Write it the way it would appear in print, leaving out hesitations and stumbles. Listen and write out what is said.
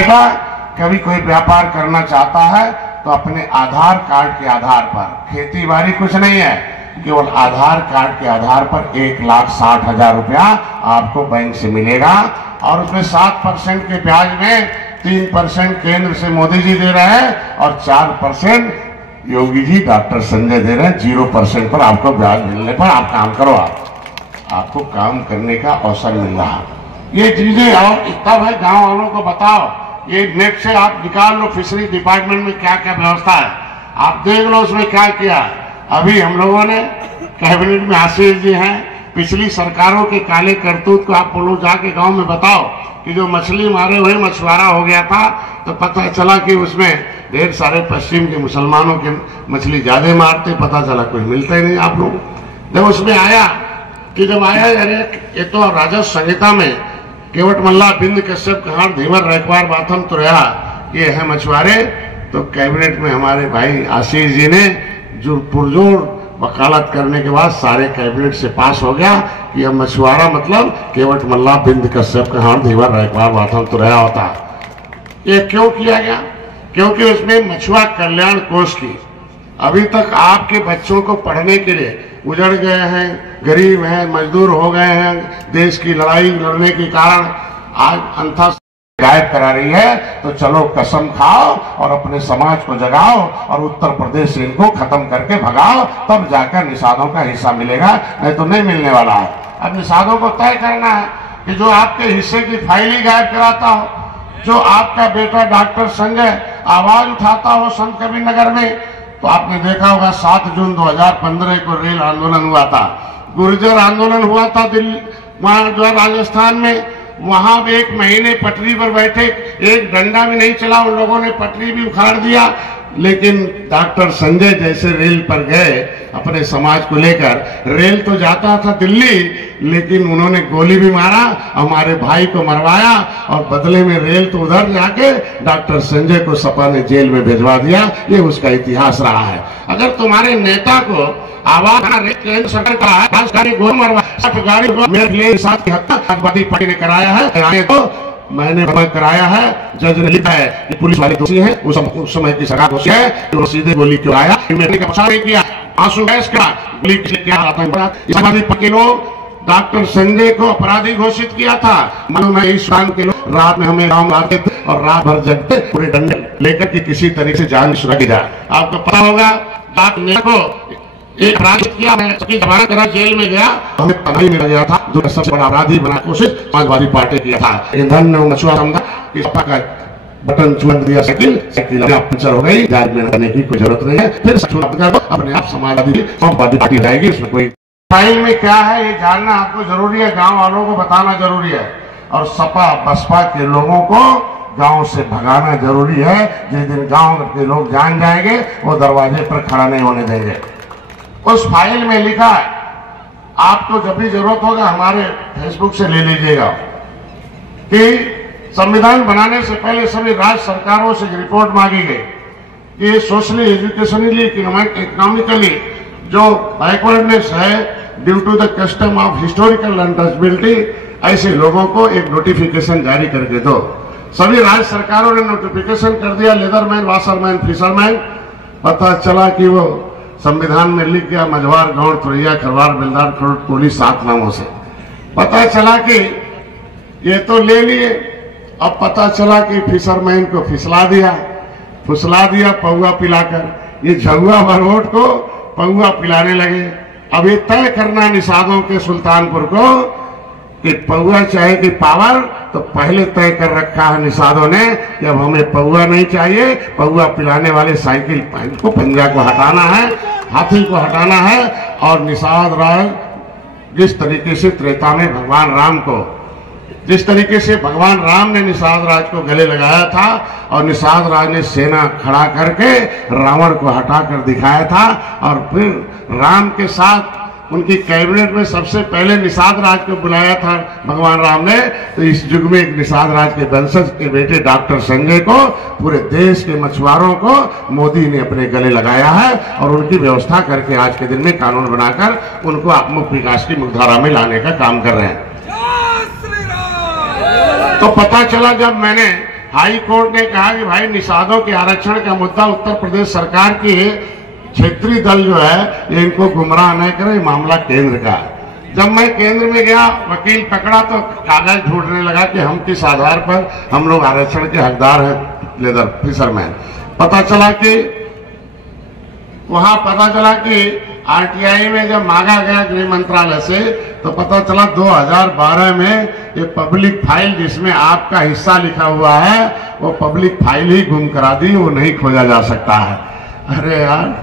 बेटा कभी कोई व्यापार करना चाहता है तो अपने आधार कार्ड के आधार पर, खेती बाड़ी कुछ नहीं है, केवल आधार कार्ड के आधार पर 1,60,000 रुपया आपको बैंक से मिलेगा। और उसमें 7% के ब्याज में 3% केंद्र से मोदी जी दे रहे हैं और 4% योगी जी डॉक्टर संजय दे रहे हैं। 0% पर आपको ब्याज मिलने पर आप काम करो, आपको काम करने का अवसर मिल रहा। ये चीजें और तब है, गांव वालों को बताओ, ये नेट से आप निकाल लो फिशरी डिपार्टमेंट में क्या क्या व्यवस्था है, आप देख लो उसमें क्या किया। अभी हम लोगों ने कैबिनेट में आशीष जी हैं, पिछली सरकारों के काले करतूत को आप बोलो, जाके गांव में बताओ कि जो मछली मारे हुए मछुआरा हो गया था तो पता चला कि उसमें ढेर सारे पश्चिम के मुसलमानों के मछली ज्यादा मारते, पता चला कोई मिलता ही नहीं। आप लोग जब उसमें आया कि जब आया अरे ये तो राजस्व संहिता में केवट मल्ला बिंद कश्यप कहार धीवर रैकवार बाथम तो रहा, ये है मछुआरे। तो कैबिनेट में हमारे भाई आशीष जी ने जो पुरजोर वकालत करने के बाद सारे कैबिनेट से पास हो गया कि अब मछुआरा मतलब केवट मल्ला बिंद कश्यप कहार धीवर रैकवार बाथम तो रहा होता। ये क्यों किया गया? क्योंकि उसमें मछुआ कल्याण कोष की अभी तक आपके बच्चों को पढ़ने के लिए उजड़ गए हैं, गरीब हैं, मजदूर हो गए हैं, देश की लड़ाई लड़ने के कारण आज अंथा गायब करा रही है। तो चलो कसम खाओ और अपने समाज को जगाओ और उत्तर प्रदेश से इनको खत्म करके भगाओ, तब जाकर निषादों का हिस्सा मिलेगा, नहीं तो नहीं मिलने वाला है। अब निषादों को तय करना है कि जो आपके हिस्से की फाइल ही गायब कराता हो, जो आपका बेटा डॉक्टर संजय आवाज उठाता हो संत कबीर नगर में। तो आपने देखा होगा 7 जून 2015 को रेल आंदोलन हुआ था, गुर्जर आंदोलन हुआ था दिल्ली वहां जो राजस्थान में, वहां 1 महीने पटरी पर बैठे, एक डंडा भी नहीं चला, उन लोगों ने पटरी भी उखाड़ दिया। लेकिन डॉक्टर संजय जैसे रेल पर गए अपने समाज को लेकर, रेल तो जाता था दिल्ली लेकिन उन्होंने गोली भी मारा, हमारे भाई को मरवाया और बदले में रेल तो उधर जाके डॉक्टर संजय को सपा ने जेल में भिजवा दिया। ये उसका इतिहास रहा है। अगर तुम्हारे नेता को आवाज केंद्र सरकार का गोली मरवा मेरे साथ की हत्या समाजवादी पार्टी ने कराया है, तो मैंने कराया है, जज ने लिखा है कि पुलिस वाले दोषी हैं, उस समय की सरकार दोषी है, तो सीधे गोली क्यों आया, मैंने का पछाड़ नहीं किया, आंसू गैस का गोली क्या समाजवादी पार्टी लोग डॉक्टर संजय को अपराधी घोषित किया था। मालूम है इस शाम के लोग रात में हमें गाँव आते थे और रात भर जगते पूरे डंडे लेकर के किसी तरीके से जान सुरक्षित जाए। आपको पता होगा डॉक्टर को एक अपराधी किया, जमानत करा जेल में गया, हमें तबाही में गया था, जो सबसे बड़ा अपराधी बना कोशिश समाजवादी पार्टी किया था। ईंधन ने मछुआ समझा कि सपा का बटन चुन दिया, साइकिल पंचर हो गई, जांच में करने की कोई जरूरत नहीं है, फिर अपने आप समाजवादी पार्टी जाएगी। इसमें कोई फाइल में क्या है ये जानना आपको जरूरी है, गाँव वालों को बताना जरूरी है और सपा बसपा के लोगों को गांव से भगाना जरूरी है। जिस दिन गांव के लोग जान जाएंगे वो दरवाजे पर खड़ा नहीं होने देंगे। उस फाइल में लिखा है, आपको जब भी जरूरत होगा हमारे फेसबुक से ले लीजिएगा, कि संविधान बनाने से पहले सभी राज्य सरकारों से रिपोर्ट मांगी गई कि ये सोशली, एजुकेशनली, इकोनॉमिकली जो बैकवर्डनेस है due to the custom of historical untouchability, ऐसे लोगों को एक नोटिफिकेशन जारी करके दो। सभी राज्य सरकारों ने नोटिफिकेशन कर दिया, लेदरमैन, वाशरमैन, फिशरमैन। पता चला कि वो संविधान में लिख गया मझवार, गौड़, तुरैया, खरवार, बिलदार, खरोट, कोली 7 नामों से। पता चला कि ये तो ले लिए, अब पता चला कि फिशरमैन को फुसला दिया पौआ पिलाकर, ये झगुआ भरवोट को पौआ पिलाने लगे। अब ये तय करना निषादों के सुल्तानपुर को कि पौआ चाहे कि पावर, तो पहले तय कर रखा है निषादों ने कि अब हमें पौआ नहीं चाहिए, पौआ पिलाने वाले साइकिल को पंजा को हटाना है, हाथी को हटाना है। और निषाद राज जिस तरीके से त्रेता में भगवान राम को, जिस तरीके से भगवान राम ने निषाद राज को गले लगाया था और निषाद राज ने सेना खड़ा करके रावण को हटाकर दिखाया था, और फिर राम के साथ उनकी कैबिनेट में सबसे पहले निषाद राज को बुलाया था भगवान राम ने। तो इस युग में एक निषाद राज के वंशज के बेटे डॉक्टर संजय को, पूरे देश के मछुआरों को मोदी ने अपने गले लगाया है और उनकी व्यवस्था करके आज के दिन में कानून बनाकर उनको आत्ममुख विकास की मुख्यधारा में लाने का काम कर रहे हैं। तो पता चला जब मैंने हाई कोर्ट ने कहा कि भाई निषादों के आरक्षण का मुद्दा उत्तर प्रदेश सरकार की क्षेत्रीय दल जो है ये इनको गुमराह न करे, मामला केंद्र का। जब मैं केंद्र में गया, वकील पकड़ा तो कागज ढूंढने लगा कि हम किस आधार पर हम लोग आरक्षण के हकदार हैं लेदर फिशरमैन। पता चला कि आरटीआई में जब मांगा गया गृह मंत्रालय से तो पता चला 2012 में ये पब्लिक फाइल जिसमें आपका हिस्सा लिखा हुआ है वो पब्लिक फाइल ही गुम करा दी, वो नहीं खोजा जा सकता है। अरे यार।